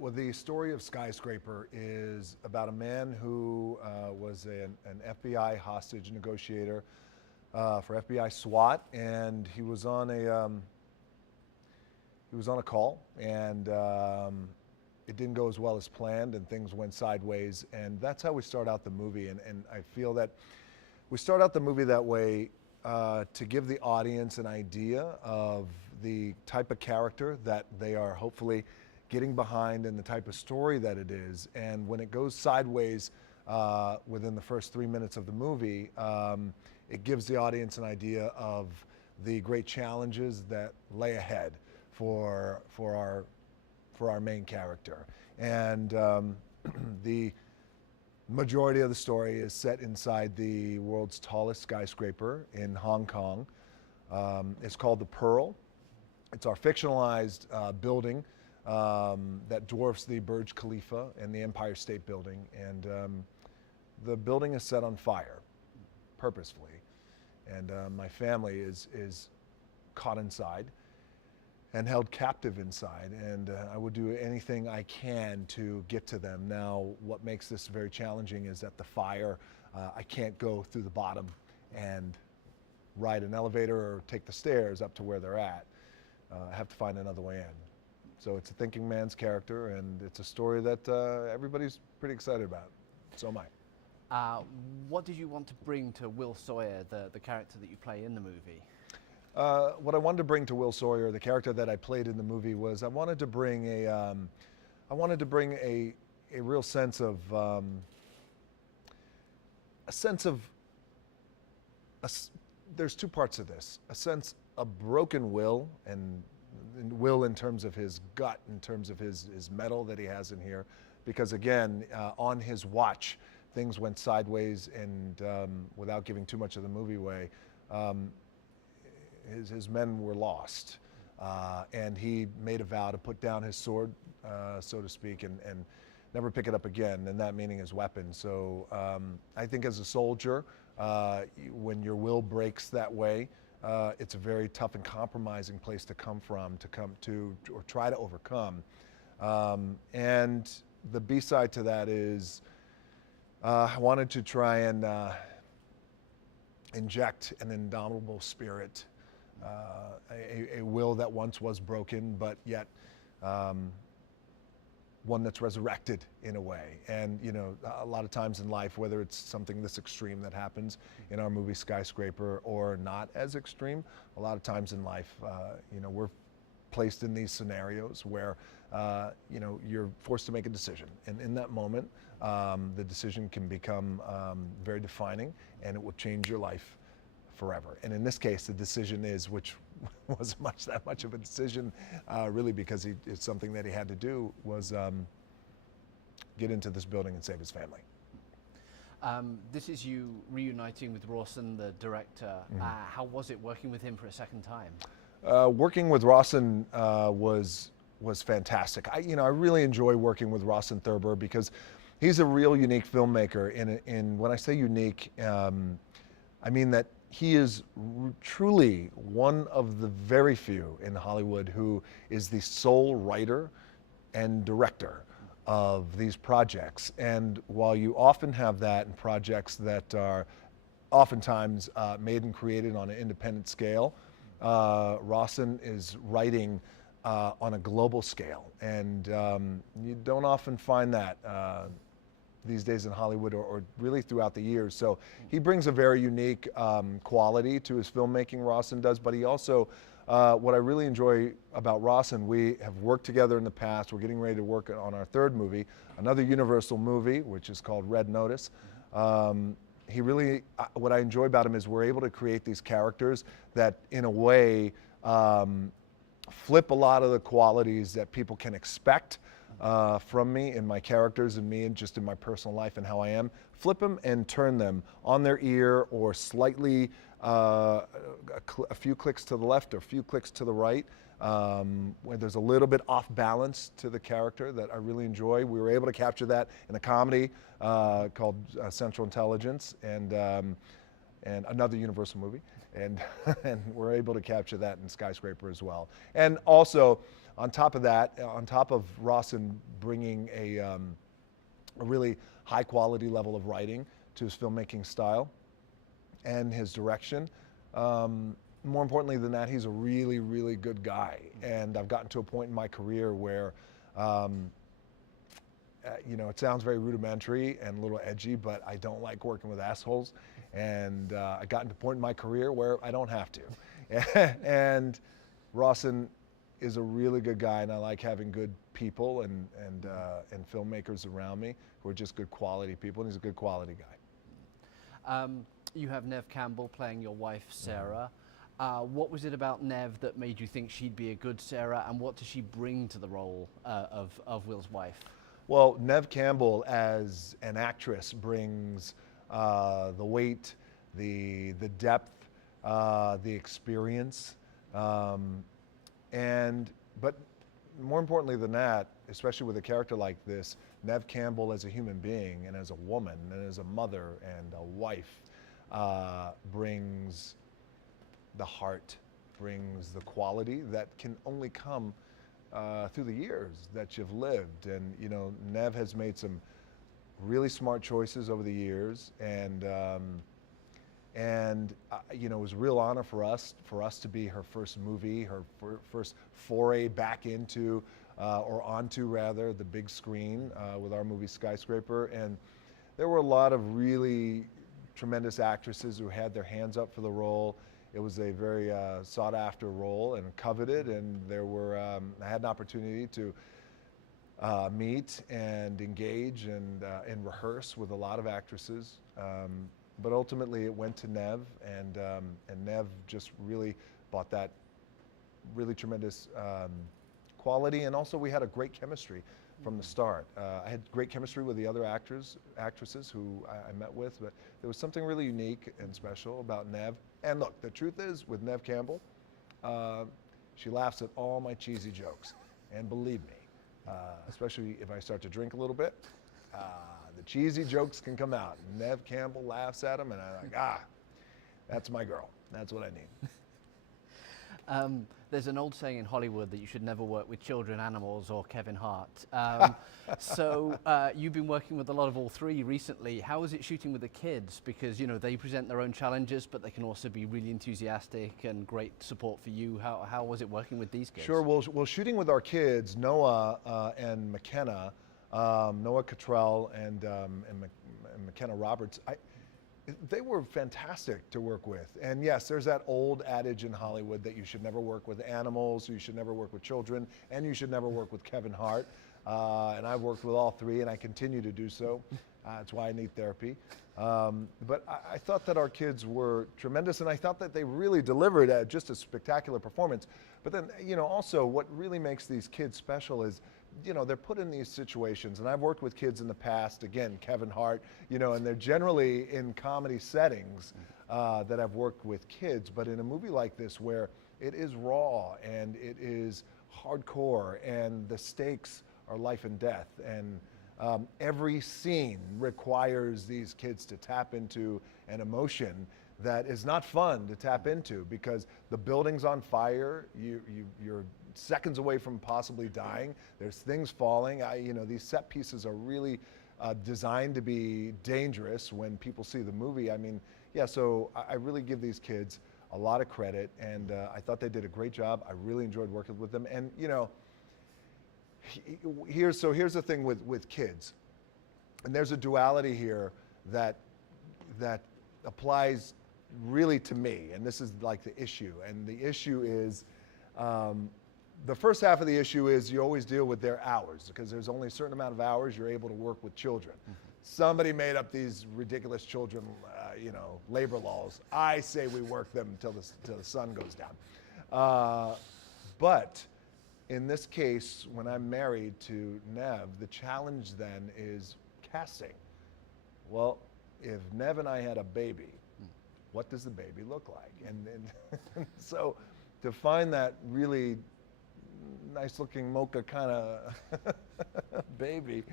Well, the story of Skyscraper is about a man who was an FBI hostage negotiator for FBI SWAT, and he was on a call, and it didn't go as well as planned, and things went sideways, and that's how we start out the movie. And I feel that we start out the movie that way to give the audience an idea of the type of character that they are hopefully getting behind and the type of story that it is. And when it goes sideways within the first 3 minutes of the movie, it gives the audience an idea of the great challenges that lay ahead for our main character. And the majority of the story is set inside the world's tallest skyscraper in Hong Kong. It's called the Pearl. It's our fictionalized building that dwarfs the Burj Khalifa and the Empire State Building. And the building is set on fire purposefully. And my family is caught inside and held captive inside, and I would do anything I can to get to them. Now, what makes this very challenging is that the fire, I can't go through the bottom and ride an elevator or take the stairs up to where they're at. I have to find another way in. So it's a thinking man's character, and it's a story that everybody's pretty excited about. So am I. What did you want to bring to Will Sawyer, the character that you play in the movie? What I wanted to bring to Will Sawyer, the character that I played in the movie, was I wanted to bring a real sense of there's two parts of this: a sense of broken Will, and Will in terms of his gut, in terms of his mettle that he has in here, because again, on his watch, things went sideways, and without giving too much of the movie away. His men were lost, and he made a vow to put down his sword, so to speak, and never pick it up again, and that meaning his weapon. So I think as a soldier, when your will breaks that way, it's a very tough and compromising place to come from, or try to overcome. And the B-side to that is I wanted to try and inject an indomitable spirit, a will that once was broken, but yet one that's resurrected in a way. And you know, a lot of times in life, whether it's something this extreme that happens in our movie Skyscraper or not as extreme, a lot of times in life, you know, we're placed in these scenarios where you know, you're forced to make a decision, and in that moment, the decision can become very defining, and it will change your life forever. And in this case, the decision is, which wasn't that much of a decision, really, because it's something that he had to do, was get into this building and save his family. This is you reuniting with Rawson, the director. Mm-hmm. How was it working with him for a second time? Working with Rawson was fantastic. I really enjoy working with Rawson Thurber because he's a real unique filmmaker. In when I say unique, I mean that he is truly one of the very few in Hollywood who is the sole writer and director of these projects. And while you often have that in projects that are oftentimes made and created on an independent scale, Rawson is writing on a global scale, and you don't often find that these days in Hollywood, or really throughout the years. So he brings a very unique quality to his filmmaking, Rawson does, but he also, what I really enjoy about Rawson, we have worked together in the past. We're getting ready to work on our third movie, another Universal movie, which is called Red Notice. He really, what I enjoy about him is we're able to create these characters that, in a way, flip a lot of the qualities that people can expect from me in my characters and me and just in my personal life and how I am, flip them and turn them on their ear, or slightly a few clicks to the left or a few clicks to the right, where there's a little bit off balance to the character that I really enjoy. We were able to capture that in a comedy called Central Intelligence, and another Universal movie, and we're able to capture that in Skyscraper as well. And also, on top of that, on top of Rawson bringing a really high quality level of writing to his filmmaking style and his direction, more importantly than that, he's a really, really good guy. And I've gotten to a point in my career where, it sounds very rudimentary and a little edgy, but I don't like working with assholes. And I've gotten to a point in my career where I don't have to. And Rawson is a really good guy, and I like having good people and filmmakers around me who are just good quality people, and he's a good quality guy. You have Neve Campbell playing your wife, Sarah. What was it about Neve that made you think she'd be a good Sarah, and what does she bring to the role of Will's wife? Well, Neve Campbell as an actress brings the weight, the depth, the experience, but more importantly than that, especially with a character like this, Neve Campbell as a human being and as a woman and as a mother and a wife brings the heart, brings the quality that can only come through the years that you've lived. And Neve has made some really smart choices over the years, and it was a real honor for us to be her first movie, her first foray back into, or onto rather, the big screen with our movie Skyscraper. And there were a lot of really tremendous actresses who had their hands up for the role. It was a very sought after role and coveted, and I had an opportunity to meet and engage and rehearse with a lot of actresses. But ultimately it went to Neve, and Neve just really brought that really tremendous quality, and also we had a great chemistry from the start. I had great chemistry with the other actresses who I met with, but there was something really unique and special about Neve. And look, the truth is, with Neve Campbell, she laughs at all my cheesy jokes. And believe me, especially if I start to drink a little bit, the cheesy jokes can come out. Neve Campbell laughs at them, and I'm like, that's my girl. That's what I need. There's an old saying in Hollywood that you should never work with children, animals, or Kevin Hart. So you've been working with a lot of all three recently. How is it shooting with the kids? Because they present their own challenges, but they can also be really enthusiastic and great support for you. How was it working with these kids? Sure. Well, shooting with our kids, Noah and McKenna, Noah Cottrell and McKenna Roberts, they were fantastic to work with. And yes, there's that old adage in Hollywood that you should never work with animals, you should never work with children, and you should never work with Kevin Hart. And I've worked with all three, and I continue to do so. That's why I need therapy. But I thought that our kids were tremendous, and I thought that they really delivered just a spectacular performance. But then, also what really makes these kids special is, they're put in these situations, and I've worked with kids in the past, again, Kevin Hart, and they're generally in comedy settings that I've worked with kids, but in a movie like this where it is raw and it is hardcore and the stakes are life and death, and every scene requires these kids to tap into an emotion that is not fun to tap into because the building's on fire, you're seconds away from possibly dying, there's things falling. These set pieces are really designed to be dangerous when people see the movie. So I really give these kids a lot of credit, and I thought they did a great job. I really enjoyed working with them. And here's the thing with kids, and there's a duality here that applies really to me, and this is like the issue. And the issue is, the first half of the issue is you always deal with their hours, because there's only a certain amount of hours you're able to work with children. Mm-hmm. Somebody made up these ridiculous children, labor laws. I say we work them till the sun goes down. But in this case, when I'm married to Neve, the challenge then is casting. Well, if Neve and I had a baby, what does the baby look like? And so to find that really nice looking mocha kind of baby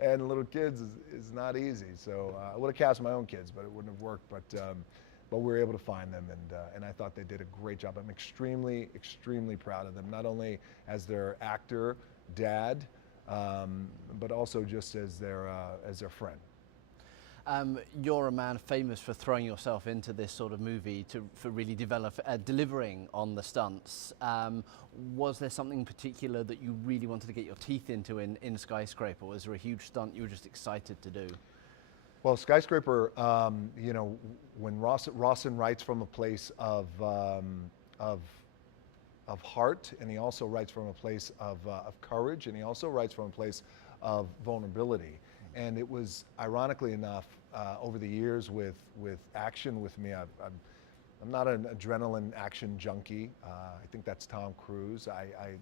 and little kids is not easy. So I would have cast my own kids, but it wouldn't have worked. But but we were able to find them, and I thought they did a great job. I'm extremely, extremely proud of them, not only as their actor, dad, but also just as their friend. You're a man famous for throwing yourself into this sort of movie for really delivering on the stunts. Was there something particular that you really wanted to get your teeth into in Skyscraper? Was there a huge stunt you were just excited to do? Well, Skyscraper, you know, when Rawson writes from a place of heart, and he also writes from a place of courage, and he also writes from a place of vulnerability. And it was, ironically enough, over the years with action with me, I'm not an adrenaline action junkie. I think that's Tom Cruise. I'm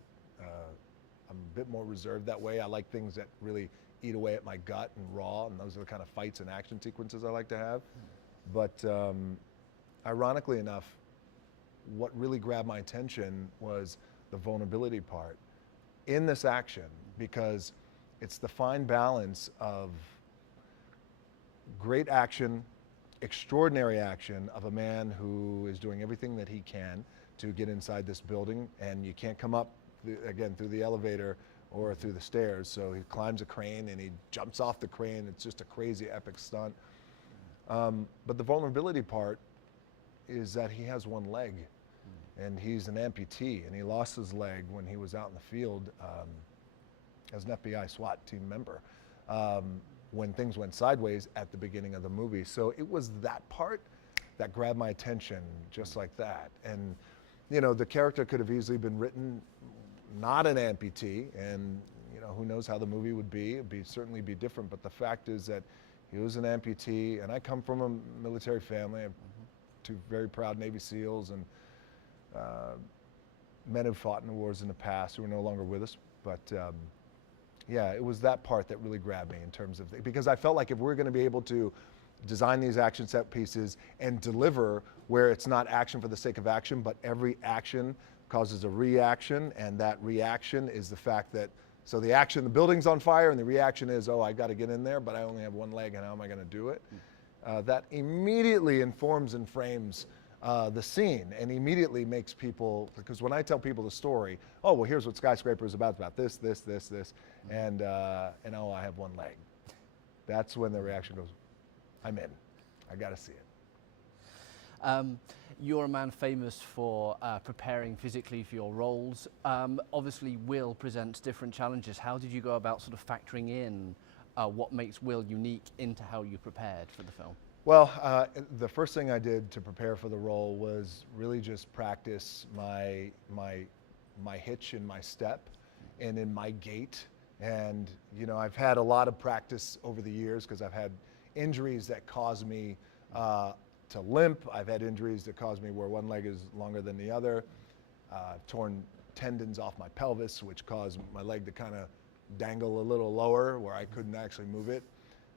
a bit more reserved that way. I like things that really eat away at my gut and raw, and those are the kind of fights and action sequences I like to have. But ironically enough, what really grabbed my attention was the vulnerability part in this action, because it's the fine balance of great action, extraordinary action of a man who is doing everything that he can to get inside this building, and you can't come up, again, through the elevator or through the stairs. So he climbs a crane and he jumps off the crane. It's just a crazy epic stunt. But the vulnerability part is that he has one leg, and he's an amputee, and he lost his leg when he was out in the field as an FBI SWAT team member when things went sideways at the beginning of the movie. So it was that part that grabbed my attention, just like that. And you know, the character could have easily been written not an amputee, and you know, who knows how the movie would be. It'd certainly be different, but the fact is that he was an amputee, and I come from a military family. I have two very proud Navy SEALs and men who fought in the wars in the past who are no longer with us. But yeah, it was that part that really grabbed me in terms of, because I felt like if we're going to be able to design these action set pieces and deliver where it's not action for the sake of action, but every action causes a reaction, and that reaction is the fact that, so the action, the building's on fire, and the reaction is, oh, I got to get in there, but I only have one leg, and how am I going to do it? That immediately informs and frames the scene, and immediately makes people, because when I tell people the story, oh, well, here's what Skyscraper is about this, and oh, I have one leg. That's when the reaction goes, I'm in. I got to see it. You're a man famous for preparing physically for your roles. Obviously, Will presents different challenges. How did you go about sort of factoring in what makes Will unique into how you prepared for the film? Well, the first thing I did to prepare for the role was really just practice my hitch in my step and in my gait. And you know, I've had a lot of practice over the years because I've had injuries that cause me to limp. I've had injuries that cause me where one leg is longer than the other. I've torn tendons off my pelvis, which caused my leg to kind of dangle a little lower where I couldn't actually move it.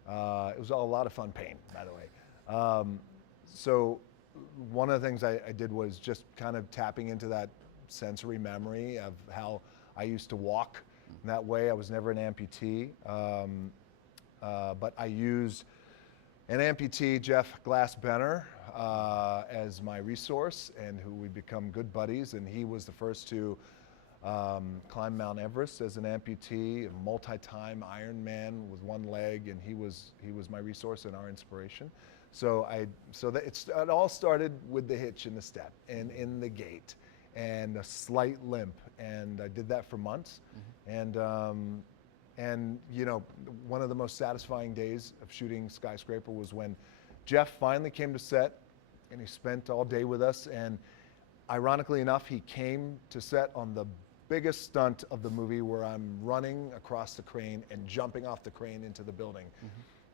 It was all a lot of fun pain, by the way. So one of the things I did was just kind of tapping into that sensory memory of how I used to walk that way. I was never an amputee, but I used an amputee, Jeff Glass-Benner, as my resource, and who we become good buddies. And he was the first to climb Mount Everest as an amputee, a multi-time Ironman with one leg, and he was my resource and our inspiration. So it all started with the hitch in the step and in the gait and a slight limp, and I did that for months. And you know, one of the most satisfying days of shooting Skyscraper was when Jeff finally came to set, and he spent all day with us. And ironically enough, he came to set on the biggest stunt of the movie, where I'm running across the crane and jumping off the crane into the building.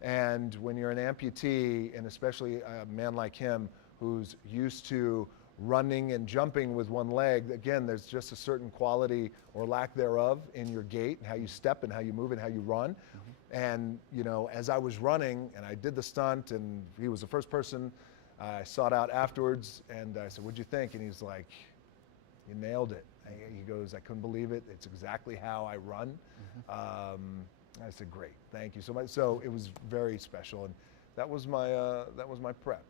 And when you're an amputee, and especially a man like him who's used to running and jumping with one leg, again, there's just a certain quality or lack thereof in your gait and how you step and how you move and how you run. And you know, as I was running and I did the stunt, and he was the first person I sought out afterwards, and I said, what'd you think? And he's like, you nailed it. He goes, I couldn't believe it. It's exactly how I run. I said, great, thank you so much. So it was very special, and that was my prep.